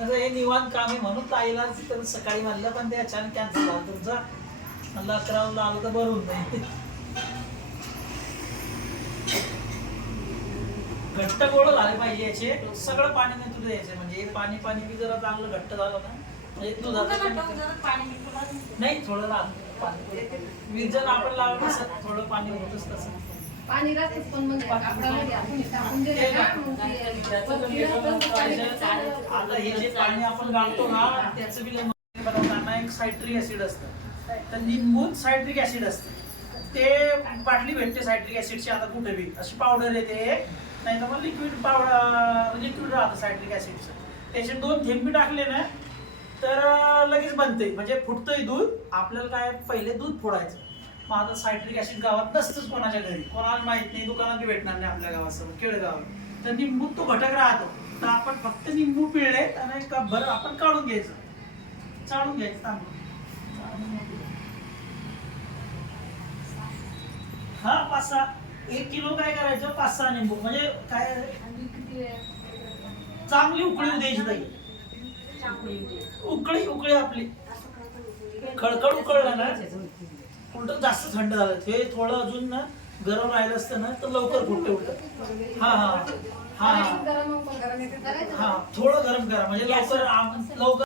हे निवांत काम आहे म्हणून ताईला तर सकाळी म्हणलं पण ते अचानक कॅन्सल झालं. तुमचा म्हणलं अकराला आलं तर बरं जाईल. घट्ट गोळ झाले पाहिजे याचे. सगळं पाणी निघून द्यायचं म्हणजे हे पाणी पाणी बी जरा चांगलं घट्ट झालं ना. म्हणजे दुधाचं नाही थोडं लाग पाणी. आपण लावलं थोडं पाणी होतच तसं. पाणी राहतेच पण मग कापडामध्ये आपण टाकून दिले ना मग ते त्याचं पण राहतं. आता हे जे पाणी आपण घालतो ना त्याचं बी आहे. बनवताना एक सायट्रिक ऍसिड असतं. तर लिंबूत सायट्रिक ऍसिड असतं. ते बाटली भेटते सायट्रिक ऍसिडची आता कुठे बी. अशी पावडर येते. नाही तर मग लिक्विड पावडर लिक्विड राहतं सायट्रिक ऍसिडचं त्याचे दोन थेंबी टाकले ना तर लगेच बनते म्हणजे फुटतंय दूध. आपल्याला काय पहिले दूध फोडायचं. आता सायट्रिक ऍसिड गावात नसतंच कोणाच्या घरी. कोणाला माहीत नाही दुकानात बी भेटणार नाही आपल्या गावासमोर खेडेगावात. तर निंबूत तो घटक राहतो. तर आपण फक्त निंबू पिळले आणि कप भर आपण काढून घ्यायचं. चाळून घ्यायचं हा पाच सहा. एक किलो काय करायचं? पाच सहा निंबू. म्हणजे काय? चांगली उकळी द्यायची ताई. उकळी. उकळी आपली. खडखड उकळलं ना? उलट जास्त थंड झालं. ते थोडं अजून ना गरम राहिलं असतं ना तर लवकर फुटते उलट. हा हा. हा. हा थोडं गरम करा. म्हणजे लवकर लवकर